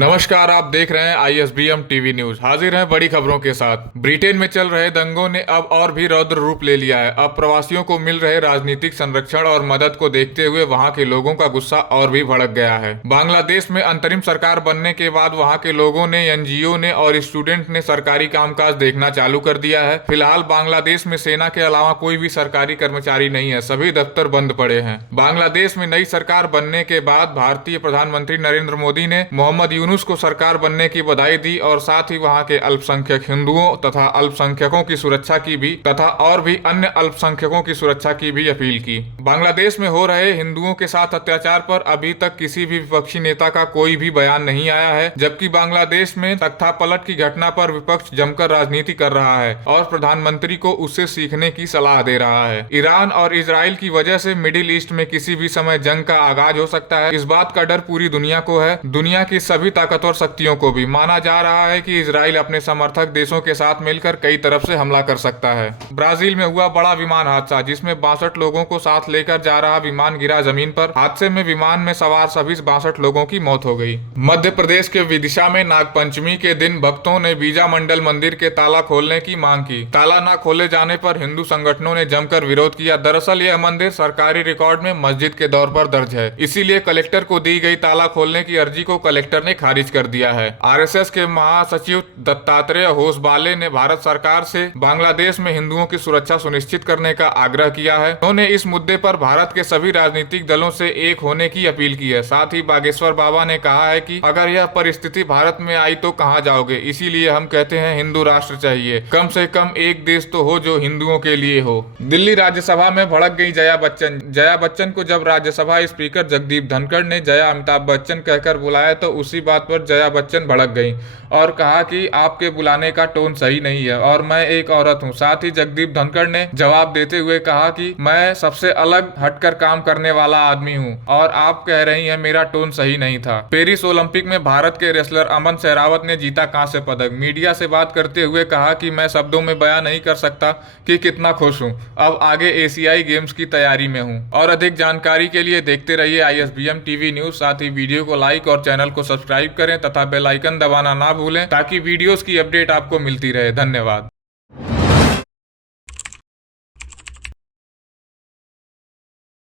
नमस्कार, आप देख रहे हैं ISBM टीवी न्यूज। हाजिर हैं बड़ी खबरों के साथ। ब्रिटेन में चल रहे दंगों ने अब और भी रौद्र रूप ले लिया है। अब प्रवासियों को मिल रहे राजनीतिक संरक्षण और मदद को देखते हुए वहां के लोगों का गुस्सा और भी भड़क गया है। बांग्लादेश में अंतरिम सरकार बनने के बाद वहां के लोगों ने, NGO ने और स्टूडेंट ने सरकारी कामकाज देखना चालू कर दिया है। फिलहाल बांग्लादेश में सेना के अलावा कोई भी सरकारी कर्मचारी नहीं है, सभी दफ्तर बंद पड़े हैं। बांग्लादेश में नई सरकार बनने के बाद भारतीय प्रधानमंत्री नरेंद्र मोदी ने मोहम्मद यूनुस को सरकार बनने की बधाई दी और साथ ही वहां के अल्पसंख्यक हिंदुओं तथा अल्पसंख्यकों की सुरक्षा की भी और भी अन्य अल्पसंख्यकों की सुरक्षा की भी अपील की। बांग्लादेश में हो रहे हिंदुओं के साथ अत्याचार पर अभी तक किसी भी विपक्षी नेता का कोई भी बयान नहीं आया है, जबकि बांग्लादेश में तख्तापलट की घटना पर विपक्ष जमकर राजनीति कर रहा है और प्रधानमंत्री को उससे सीखने की सलाह दे रहा है। ईरान और इजराइल की वजह से मिडिल ईस्ट में किसी भी समय जंग का आगाज हो सकता है, इस बात का डर पूरी दुनिया को है। दुनिया की सभी ताकतवर शक्तियों को भी माना जा रहा है कि इजराइल अपने समर्थक देशों के साथ मिलकर कई तरफ से हमला कर सकता है। ब्राजील में हुआ बड़ा विमान हादसा, जिसमें 62 लोगों को साथ लेकर जा रहा विमान गिरा जमीन पर। हादसे में विमान में सवार सभी 62 लोगों की मौत हो गई। मध्य प्रदेश के विदिशा में नागपंचमी के दिन भक्तों ने बीजा मंडल मंदिर के ताला खोलने की मांग की। ताला न खोले जाने पर हिंदू संगठनों ने जमकर विरोध किया। दरअसल यह मंदिर सरकारी रिकॉर्ड में मस्जिद के तौर पर दर्ज है, इसीलिए कलेक्टर को दी गई ताला खोलने की अर्जी को कलेक्टर ने खारिज कर दिया है। RSS के महासचिव दत्तात्रेय होसबाले ने भारत सरकार से बांग्लादेश में हिंदुओं की सुरक्षा सुनिश्चित करने का आग्रह किया है। उन्होंने इस मुद्दे पर भारत के सभी राजनीतिक दलों से एक होने की अपील की है। साथ ही बागेश्वर बाबा ने कहा है कि अगर यह परिस्थिति भारत में आई तो कहां जाओगे, इसीलिए हम कहते हैं हिंदू राष्ट्र चाहिए। कम से कम एक देश तो हो जो हिंदुओं के लिए हो। दिल्ली राज्यसभा में भड़क गई जया बच्चन। जया बच्चन को जब राज्यसभा स्पीकर जगदीप धनखड़ ने जया अमिताभ बच्चन कहकर बुलाया तो उसी बात पर जया बच्चन भड़क गई और कहा कि आपके बुलाने का टोन सही नहीं है और मैं एक औरत हूं। साथ ही जगदीप धनखड़ ने जवाब देते हुए कहा कि मैं सबसे अलग हटकर काम करने वाला आदमी हूं और आप कह रही हैं मेरा टोन सही नहीं था। पेरिस ओलंपिक में भारत के रेसलर अमन सहरावत ने जीता कांस्य पदक। मीडिया से बात करते हुए कहा कि मैं शब्दों में बयान नहीं कर सकता कि कितना खुश हूं। अब आगे एशियाई गेम्स की तैयारी में हूं। और अधिक जानकारी के लिए देखते रहिए ISBM टीवी न्यूज। साथ ही वीडियो को लाइक और चैनल को सब्सक्राइब करें तथा बेल आइकन दबाना ना भूलें ताकि वीडियोस की अपडेट आपको मिलती रहे। धन्यवाद।